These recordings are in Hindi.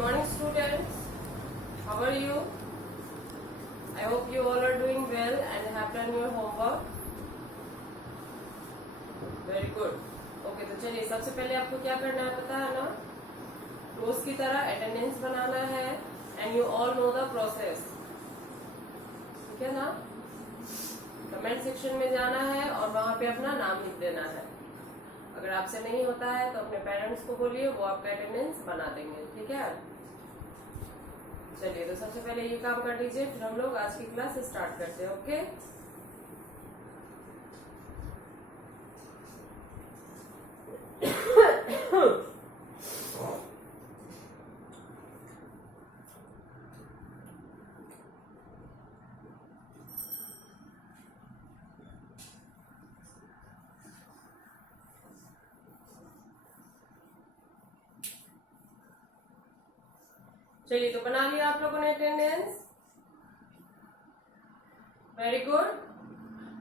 morning students, how are you? I hope you all are doing well and have done your homework. Very good. Okay, तो चलिए सबसे पहले आपको क्या करना है पता है ना, रोज की तरह अटेंडेंस बनाना है and you all know the process. ठीक है ना? कमेंट सेक्शन में जाना है और वहां पे अपना नाम लिख देना है. अगर आपसे नहीं होता है तो अपने पेरेंट्स को बोलिए, वो आपका अटेंडेंस बना देंगे. ठीक है, चलिए तो सबसे पहले ये काम कर लीजिए, फिर हम लोग आज की क्लास स्टार्ट करते हैं. ओके, चलिए तो बना लिया आप लोगों ने attendance. Very good.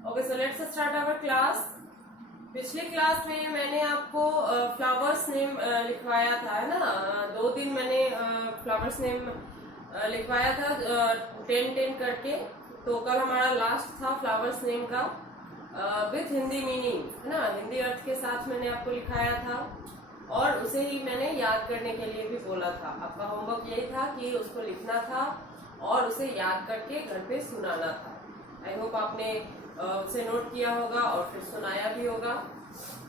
Okay, so let's start our class. पिछली क्लास में मैंने आपको फ्लावर्स नेम लिखवाया था, है ना. 2 दिन मैंने फ्लावर्स नेम लिखवाया था 10-10 करके. तो कल हमारा लास्ट था फ्लावर्स नेम का विथ हिंदी मीनिंग, है ना. हिंदी अर्थ के साथ मैंने आपको लिखाया था और उसे ही मैंने याद करने के लिए भी बोला था. आपका होमवर्क यही था कि उसको लिखना था और उसे याद करके घर पे सुनाना था. आई होप आपने उसे नोट किया होगा और फिर सुनाया भी होगा.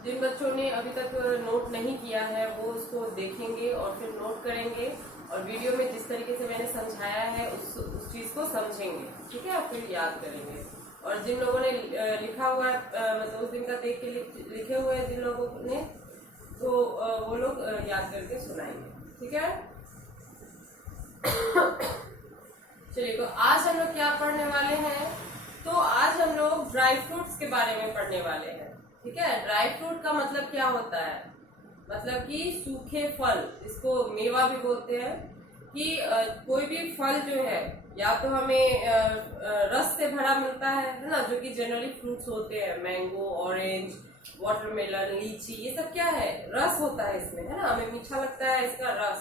जिन बच्चों ने अभी तक नोट नहीं किया है वो उसको देखेंगे और फिर नोट करेंगे और वीडियो में जिस तरीके से मैंने समझाया है उस चीज को समझेंगे. ठीक है, फिर याद करेंगे. और जिन लोगों ने लिखा हुआ है, मतलब उस दिन का देख के लिखे हुए हैं जिन लोगों ने, तो वो लोग याद करके सुनाएंगे. ठीक है, चलिए तो आज हम लोग क्या पढ़ने वाले हैं, तो आज हम लोग ड्राई फ्रूट्स के बारे में पढ़ने वाले हैं. ठीक है, ड्राई फ्रूट का मतलब क्या होता है, मतलब कि सूखे फल, इसको मेवा भी बोलते हैं. कि कोई भी फल जो है या तो हमें रस से भरा मिलता है ना, जो कि जनरली फ्रूट्स होते हैं, मैंगो, ऑरेंज, वाटरमेलन, लीची, ये सब क्या है, रस होता है इसमें, है ना. हमें मीठा लगता है इसका रस.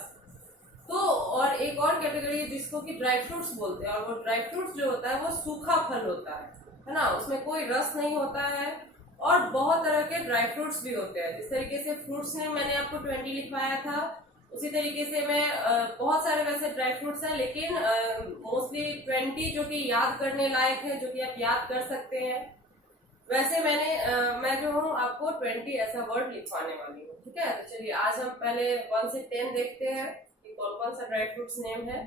तो और एक और कैटेगरी है जिसको कि ड्राई फ्रूट्स बोलते हैं, और वो ड्राई फ्रूट्स जो होता है वो सूखा फल होता है ना. उसमें कोई रस नहीं होता है. और बहुत तरह के ड्राई फ्रूट्स भी होते हैं. जिस तरीके से फ्रूट्स ने मैंने आपको 20 लिखवाया था, उसी तरीके से मैं बहुत सारे वैसे ड्राई फ्रूट्स हैं, लेकिन मोस्टली 20 जो कि याद करने लायक है, जो कि आप याद कर सकते हैं, वैसे मैं जो हूँ आपको 20 ऐसा वर्ड लिखवाने वाली हूँ. ठीक है, तो चलिए आज हम पहले 1 से 10 देखते हैं कि कौन कौन सा ड्राई फ्रूट्स नेम है.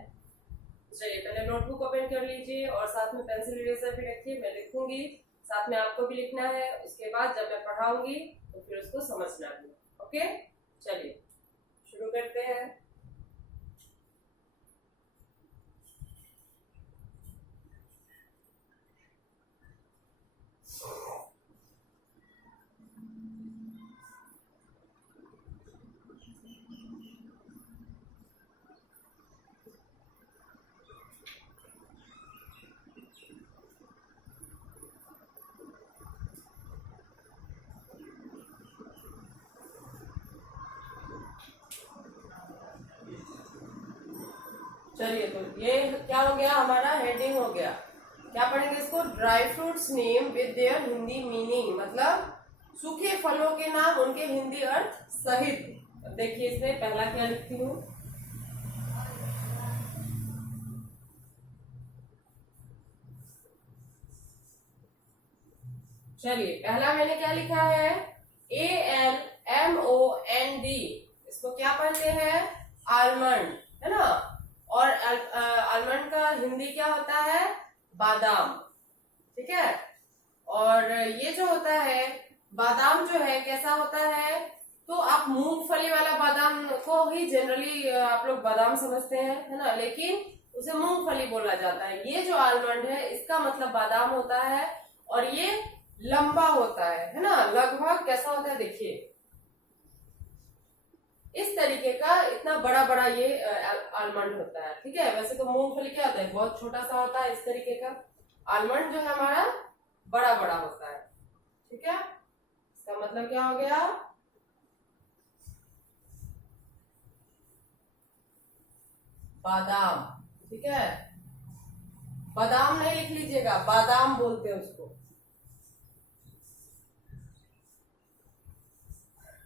चलिए पहले नोटबुक ओपन कर लीजिए और साथ में पेंसिल इरेजर भी रखिए. मैं लिखूंगी, साथ में आपको भी लिखना है. उसके बाद जब मैं पढ़ाऊंगी तो फिर उसको समझना भी. ओके, चलिए शुरू करते हैं. चलिए तो ये क्या हो गया, हमारा हेडिंग हो गया. क्या पढ़ेंगे इसको, dry fruits name with their Hindi meaning, मतलब सूखे फलों के नाम उनके हिंदी अर्थ सहित. देखिए इसमें पहला क्या लिखती हूँ, चलिए पहला मैंने क्या लिखा है, ALMOND. इसको क्या पढ़ते हैं, आलमंड, है ना. और आलमंड का हिंदी क्या होता है, बादाम. ठीक है, और ये जो होता है बादाम जो है कैसा होता है, तो आप मूंगफली वाला बादाम को ही जनरली आप लोग बादाम समझते हैं, है ना, लेकिन उसे मूंगफली बोला जाता है. ये जो आलमंड है इसका मतलब बादाम होता है और ये लंबा होता है ना. लगभग कैसा होता है, देखिए इस तरीके का, इतना बड़ा बड़ा ये आलमंड होता है. ठीक है, वैसे तो मूंगफली क्या होता है, बहुत छोटा सा होता है. इस तरीके का आलमंड जो है हमारा बड़ा बड़ा होता है. ठीक है, इसका मतलब क्या हो गया, बादाम, ठीक है। बादाम नहीं लिख लीजिएगा, बादाम बोलते हैं उसको।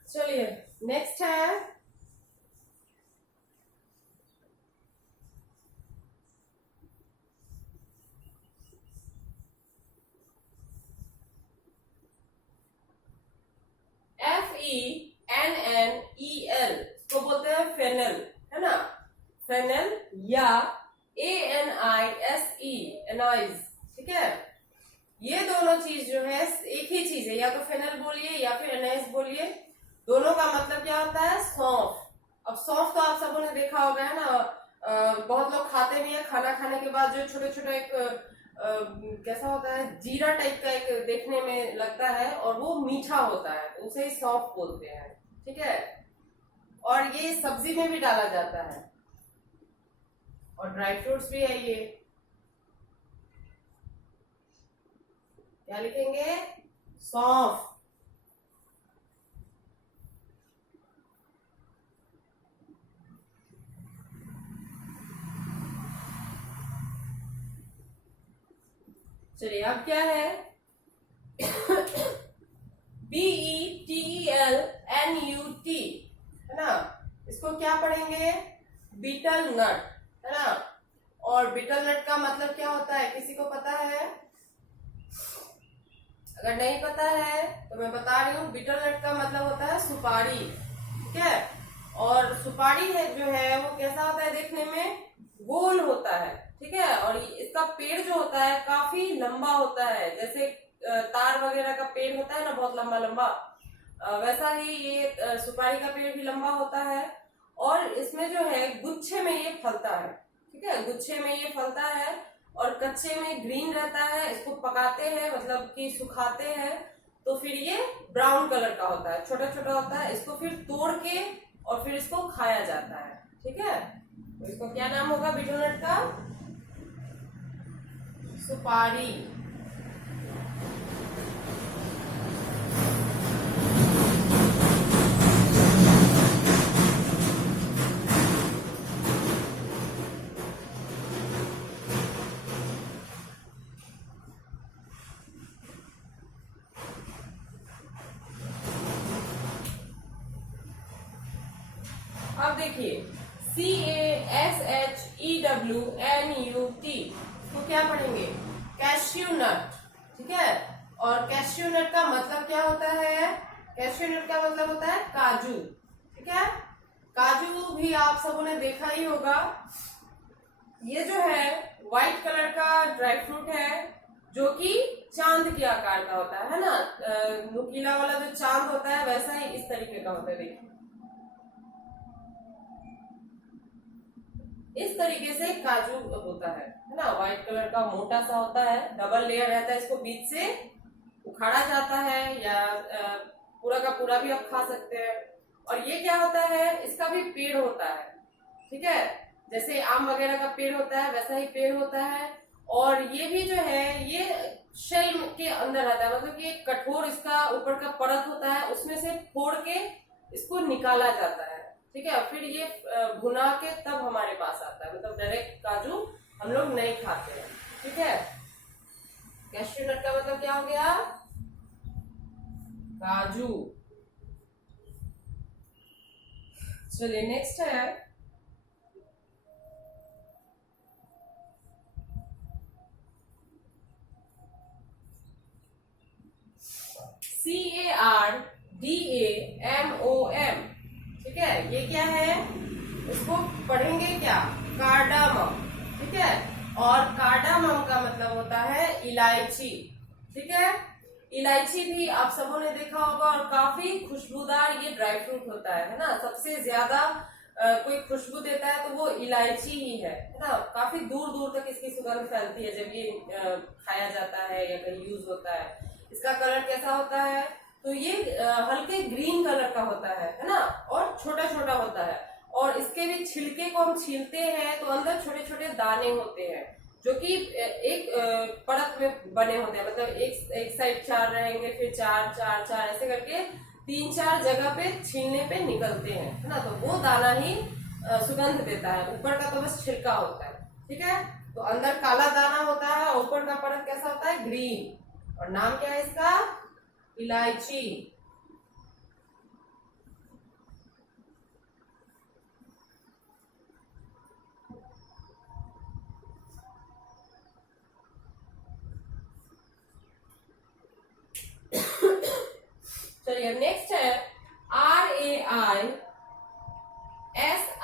चलिए नेक्स्ट है FENNEL, इसको बोलते हैं फेनल, है ना, फेनल या ANISE, एनाइज, ठीक है। ये दोनों चीज जो है एक ही चीज है, या तो फेनल बोलिए या फिर एनाइज बोलिए, दोनों का मतलब क्या होता है, सौंफ। अब सौंफ तो आप सबों ने देखा होगा, है ना, बहुत लोग खाते भी हैं, खाना खाने के बाद जो छोटे छोटे एक कैसा होता है, जीरा टाइप का एक देखने में लगता है, और वो मीठा होता है, उसे ही सौंफ बोलते हैं, ठीक है। और ये सब्जी में भी डाला जाता है, और ड्राई फ्रूट्स भी है ये। क्या लिखेंगे, सौंफ। चलिए अब क्या है, BETELNUT, है ना, इसको क्या पढ़ेंगे, बीटल नट, है ना। और बीटल नट का मतलब क्या होता है, किसी को पता है? अगर नहीं पता है तो मैं बता रही हूँ, बीटल नट का मतलब होता है सुपारी, ठीक है। और सुपारी है जो है वो कैसा होता है, देखने में गोल होता है, ठीक है। और इसका पेड़ जो होता है काफी लंबा होता है, जैसे तार वगैरह का पेड़ होता है ना, बहुत लंबा लंबा, वैसा ही ये सुपारी का पेड़ भी लंबा होता है। और इसमें जो है गुच्छे में ये फलता है, ठीक है, गुच्छे में ये फलता है, और कच्चे में ग्रीन रहता है। इसको पकाते हैं, मतलब कि सुखाते हैं, तो फिर ये ब्राउन कलर का होता है, छोटा छोटा होता है। इसको फिर तोड़ के और फिर इसको खाया जाता है, ठीक है। तो इसको क्या नाम होगा बीटल नट का, सुपारी। अब देखिए CASHEWNUT, तो क्या पढ़ेंगे, कैश्यू नट, ठीक है। और कैश्यू नट का मतलब क्या होता है, कैश्यू नट का मतलब होता है काजू, ठीक है। काजू भी आप सबों ने देखा ही होगा। ये जो है व्हाइट कलर का ड्राई फ्रूट है, जो कि चांद के आकार का होता है ना, नुकीला वाला जो चांद होता है वैसा ही इस तरीके का होता है, देखिए इस तरीके से काजू होता है ना, व्हाइट कलर का मोटा सा होता है, डबल लेयर रहता है। इसको बीच से उखाड़ा जाता है, या पूरा का पूरा भी आप खा सकते हैं। और ये क्या होता है, इसका भी पेड़ होता है, ठीक है, जैसे आम वगैरह का पेड़ होता है वैसा ही पेड़ होता है। और ये भी जो है ये शेल के अंदर रहता है, मतलब कि एक कठोर इसका ऊपर का परत होता है, उसमें से फोड़ के इसको निकाला जाता है, ठीक है। फिर ये भुना के तब हमारे पास आता है, मतलब डायरेक्ट काजू हम लोग नहीं खाते हैं, ठीक है। कैश्यू नट का मतलब क्या हो गया, काजू। चलिए नेक्स्ट है CARDAMOM, ठीक है। ये क्या है, इसको पढ़ेंगे क्या, कार्डामम, ठीक है। और कार्डामम का मतलब होता है इलायची, ठीक है। इलायची भी आप सबों ने देखा होगा, और काफी खुशबूदार ये ड्राई फ्रूट होता है ना। सबसे ज्यादा कोई खुशबू देता है तो वो इलायची ही है ना। काफी दूर दूर तक इसकी सुगंध फैलती है जब ये खाया जाता है या कहीं यूज होता है। इसका कलर कैसा होता है, तो ये हल्के ग्रीन कलर का होता है ना, और छोटा छोटा होता है। और इसके भी छिलके को हम छीलते हैं तो अंदर छोटे छोटे दाने होते हैं, जो कि एक परत में बने होते हैं, मतलब एक साइड 4 रहेंगे, फिर 4 4 4 ऐसे करके 3 4 जगह पे छीलने पे निकलते हैं, है ना। तो वो दाना ही सुगंध देता है, ऊपर का तो बस छिलका होता है। ठीक है, तो अंदर काला दाना होता है और ऊपर का परत कैसा होता है, ग्रीन। और नाम क्या है इसका, इलायची। चलिए नेक्स्ट है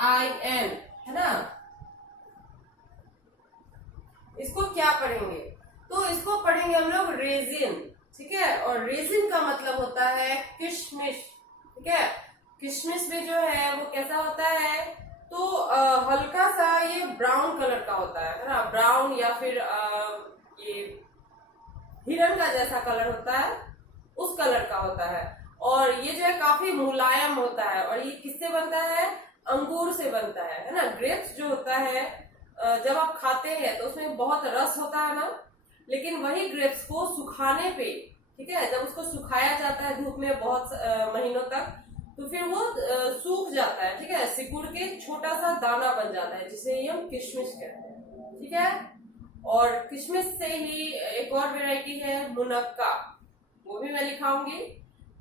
RAISIN, है ना। इसको क्या पढ़ेंगे, तो इसको पढ़ेंगे हम लोग रेजिन। ठीक है, और रेजिन का मतलब होता है किशमिश। ठीक है, किशमिश में जो है वो कैसा होता है, तो हल्का सा ये ब्राउन कलर का होता है ना, ब्राउन या फिर ये हिरन का जैसा कलर होता है, उस कलर का होता है। और ये जो है काफी मुलायम होता है, और ये किससे बनता है, अंगूर से बनता है ना। ग्रेप्स जो होता है जब आप खाते हैं तो उसमें बहुत रस होता है ना, लेकिन वही ग्रेप्स को सुखाने पे, ठीक है, जब उसको सुखाया जाता है धूप में बहुत महीनों तक, तो फिर वो सूख जाता है। ठीक है, सिकुड़ के छोटा सा दाना बन जाता है, जिसे हम किशमिश कहते हैं। ठीक है, और किशमिश से ही एक और वैरायटी है मुनक्का, वो भी मैं लिखाऊंगी।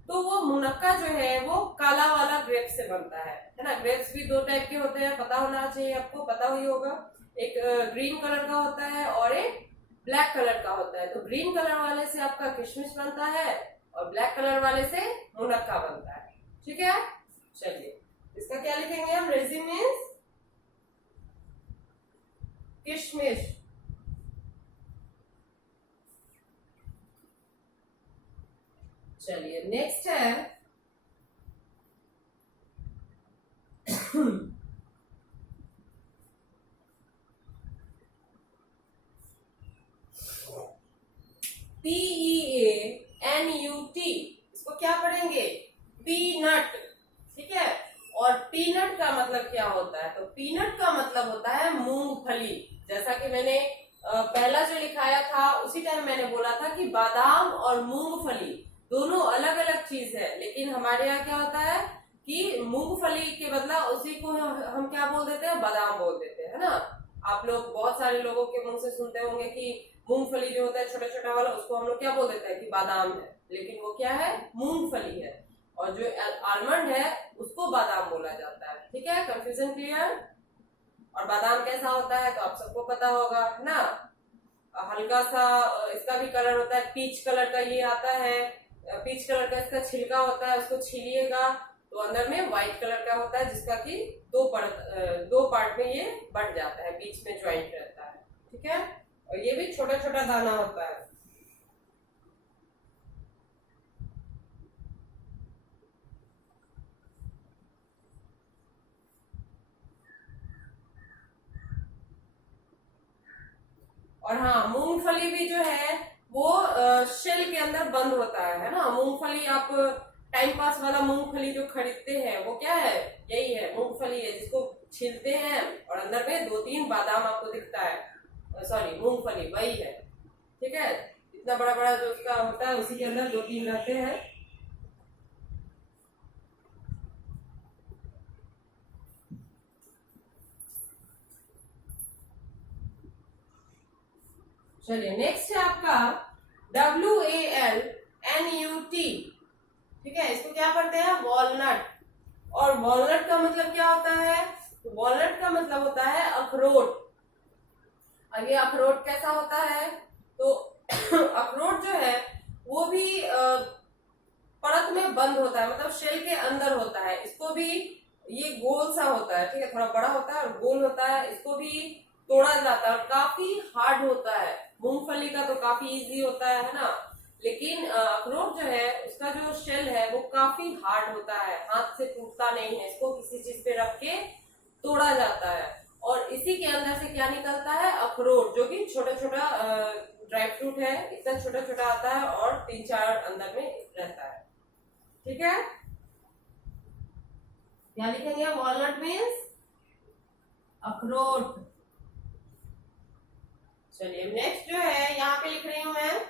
तो वो मुनक्का जो है वो काला वाला ग्रेप से बनता है ना। ग्रेप्स भी दो टाइप के होते हैं, पता होना चाहिए आपको, पता ही होगा। एक ग्रीन कलर का होता है और एक ब्लैक कलर का होता है। तो ग्रीन कलर वाले से आपका किशमिश बनता है और ब्लैक कलर वाले से मुनक्का बनता है। ठीक है, चलिए इसका क्या लिखेंगे हम, रेजिन मीन्स किशमिश। चलिए नेक्स्ट है PEANUT। इसको क्या पढ़ेंगे, पीनट। ठीक है, और पीनट का मतलब क्या होता है, तो पीनट का मतलब होता है मूंगफली। जैसा कि मैंने पहला जो लिखाया था उसी टाइम मैंने बोला था कि बादाम और मूंगफली दोनों अलग अलग चीज है, लेकिन हमारे यहाँ क्या होता है कि मूंगफली के बदला उसी को हम क्या बोल देते हैं, बादाम बोल देते हैं, है ना। आप लोग बहुत सारे लोगों के मुंह से सुनते होंगे कि मूंगफली जो होता है छोटा छोटा वाला, उसको हम लोग क्या बोल देते हैं कि बादाम है, लेकिन वो क्या है, मूंगफली है। और जो आलमंड है उसको बादाम बोला जाता है। ठीक है, कंफ्यूजन क्लियर। और बादाम कैसा होता है तो आप सबको पता होगा, है ना। हल्का सा इसका भी कलर होता है, पीच कलर का ये आता है, पीच कलर का इसका छिलका होता है, उसको छीलिएगा तो अंदर में व्हाइट कलर का होता है, जिसका कि दो पार्ट में ये बट जाता है, बीच में ज्वाइंट रहता है। ठीक है, और ये भी छोटा छोटा दाना होता है। और हाँ, मूंगफली भी जो है वो शेल के अंदर बंद होता है ना। मूंगफली आप टाइम पास वाला मूंगफली जो खरीदते हैं वो क्या है, यही है, मूंगफली है, जिसको छीलते हैं और अंदर में 2-3 बादाम आपको दिखता है, सॉरी मूंगफली वही है। ठीक है, इतना बड़ा बड़ा जो उसका होता है उसी के अंदर 2-3 रहते हैं। चलिए नेक्स्ट है आपका WALNUT। ठीक है, इसको क्या पढ़ते हैं, वॉलनट। और वॉलनट का मतलब क्या होता है, तो वॉलनट का मतलब होता है अखरोट। अब ये अखरोट कैसा होता है, तो अखरोट जो है वो भी परत में बंद होता है, मतलब शेल के अंदर होता है। इसको भी ये गोल सा होता है, ठीक है, थोड़ा बड़ा होता है और गोल होता है। इसको भी तोड़ा जाता है और काफी हार्ड होता है। मूंगफली का तो काफी इजी होता है ना, लेकिन अखरोट जो है उसका जो शेल है वो काफी हार्ड होता है, हाथ से टूटता नहीं है। इसको किसी चीज पे रख के तोड़ा जाता है और इसी के अंदर से क्या निकलता है, अखरोट, जो कि छोटा छोटा ड्राई फ्रूट है, इतना छोटा छोटा आता है और 3-4 अंदर में रहता है। ठीक है, क्या लिखेंगे, वॉलनट मीन्स अखरोट। चलिए नेक्स्ट जो है यहाँ पे लिख रही हूं मैं,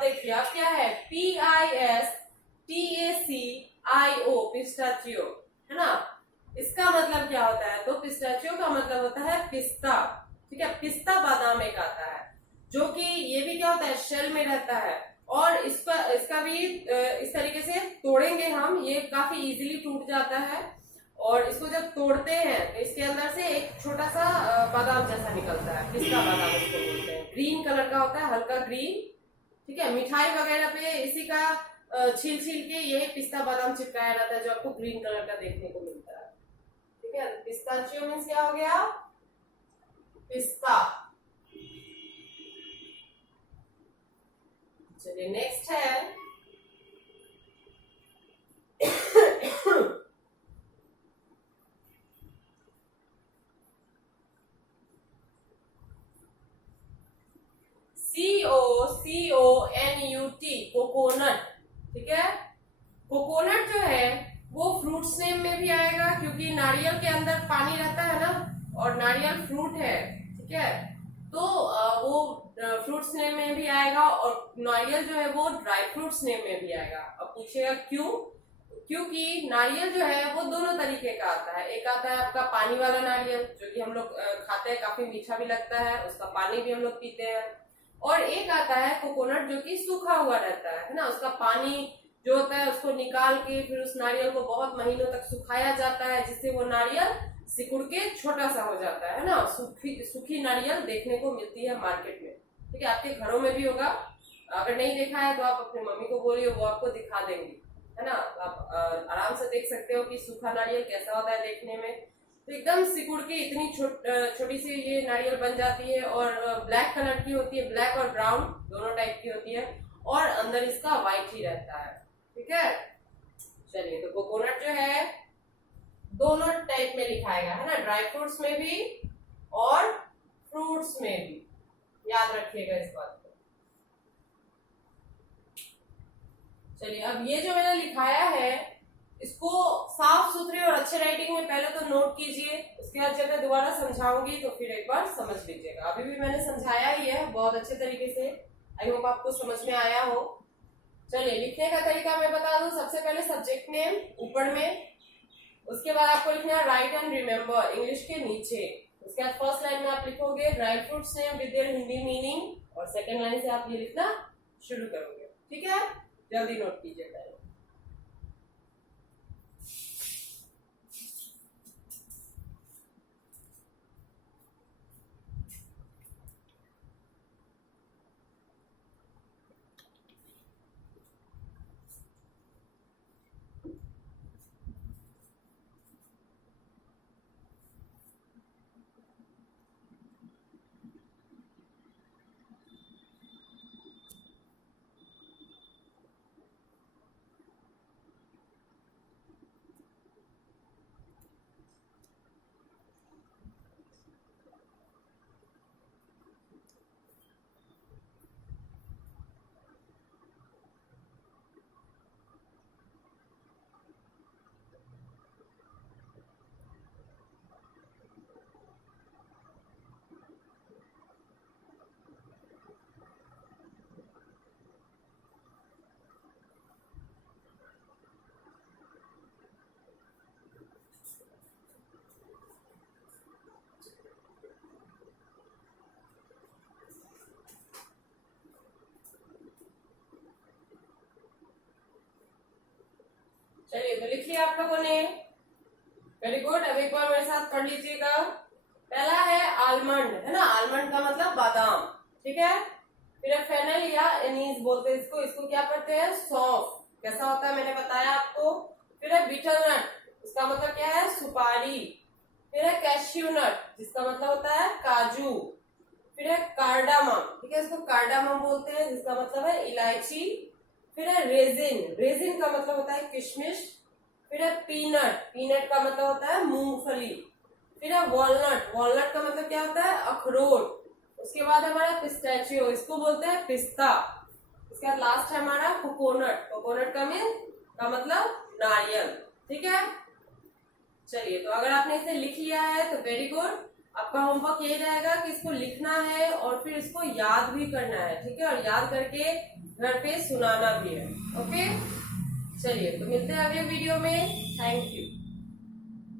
अब देखिए अब क्या है, PISTACIO, पिस्ताचियो, है ना। इसका मतलब क्या होता है, तो पिस्ताचियो का मतलब होता है पिस्ता, ठीक है। पिस्ता बादाम एक आता है जो कि ये भी क्या होता है, शेल में रहता है, और इसका भी इस तरीके से तोड़ेंगे हम, ये काफी इजीली टूट जाता है। और इसको जब तोड़ते हैं तो इसके अंदर से एक छोटा सा बादाम जैसा निकलता है, पिस्ता बादाम इसको बोलते हैं। ग्रीन कलर का होता है, हल्का ग्रीन, ठीक है। मिठाई वगैरह पे इसी का छील छील के ये पिस्ता बादाम चिपकाया जाता है, जो आपको ग्रीन कलर का देखने को मिलता है, ठीक है। पिस्ताचियो मीन्स क्या हो गया, पिस्ता। चलिए नेक्स्ट है COCONUT, कोकोनट, ठीक है। कोकोनट जो है वो फ्रूट्स नेम में भी आएगा, क्योंकि नारियल के अंदर पानी रहता है ना, और नारियल फ्रूट है, ठीक है। तो वो फ्रूट्स नेम में भी आएगा, और नारियल जो है वो ड्राई फ्रूट्स नेम में भी आएगा। अब पूछेगा क्यों, क्योंकि नारियल जो है वो दोनों तरीके का आता है। एक आता है आपका पानी वाला नारियल, जो कि हम लोग खाते हैं, काफी मीठा भी लगता है, उसका पानी भी हम लोग पीते हैं। और एक आता है कोकोनट जो कि सूखा हुआ रहता है ना, उसका पानी जो होता है उसको निकाल के फिर उस नारियल को बहुत महीनों तक सुखाया जाता है, जिससे वो नारियल सिकुड़ के छोटा सा हो जाता है ना। सूखी नारियल देखने को मिलती है मार्केट में, ठीक है। आपके घरों में भी होगा, अगर नहीं देखा है तो आप अपनी मम्मी को बोलिए, वो आपको दिखा देंगी, है ना। आप आराम से देख सकते हो कि सूखा नारियल कैसा होता है देखने में। तो एकदम सिकुड़ के इतनी छोटी सी ये नारियल बन जाती है, और ब्लैक कलर की होती है, ब्लैक और ब्राउन दोनों टाइप की होती है, और अंदर इसका व्हाइट ही रहता है, ठीक है। चलिए, तो कोकोनट जो है दोनों टाइप में लिखाएगा, है ना, ड्राई फ्रूट्स में भी और फ्रूट्स में भी, याद रखिएगा इस बात को। चलिए, अब ये जो मैंने लिखाया है इसको साफ सुथरे और अच्छे राइटिंग में पहले तो नोट कीजिए, उसके बाद जब मैं दोबारा समझाऊंगी तो फिर एक बार समझ लीजिएगा। अभी भी मैंने समझाया ही है बहुत अच्छे तरीके से, आई होप आपको समझ में आया हो। चलिए, लिखने का तरीका मैं बता दूं। सबसे पहले सब्जेक्ट नेम ऊपर में, उसके बाद आपको लिखना है राइट एंड रिमेम्बर इंग्लिश के नीचे। उसके बाद फर्स्ट लाइन में आप लिखोगे dry fruits name with their Hindi meaning, और सेकंड लाइन से आप ये लिखना शुरू करोगे, ठीक है। जल्दी नोट कीजिए पहले। चलिए, तो लिख लिया आप लोगों ने, वेरी गुड। अब एक बार मेरे साथ पढ़ लीजिएगा। पहला है आलमंड, है ना, आलमंड का मतलब बादाम, ठीक है। फिर है फेनल या एनीज बोलते हैं इसको, इसको क्या पढ़ते हैं, सौंफ, कैसा होता है मैंने बताया आपको। फिर है बीटल नट, इसका मतलब क्या है, सुपारी। फिर है कैश्यू नट, जिसका मतलब होता है काजू। फिर है कार्डामम, ठीक है, इसको कार्डामम बोलते हैं, जिसका मतलब है इलायची। फिर है रेजिन, रेजिन का मतलब होता है किशमिश। फिर है पीनट, पीनट का मतलब होता है मूंगफली। फिर है वॉलनट, वॉलनट का मतलब क्या होता है, अखरोट। उसके बाद हमारा पिस्ताचियो, इसको बोलते हैं पिस्ता। उसके बाद लास्ट है हमारा कोकोनट, कोकोनट का मतलब नारियल, ठीक है। चलिए, तो अगर आपने इसे लिख लिया है तो वेरी गुड। आपका होमवर्क ये रहेगा कि इसको लिखना है और फिर इसको याद भी करना है, ठीक है। और याद करके घर पे सुनाना भी है। ओके, चलिए तो मिलते हैं अगले वीडियो में। Thank you.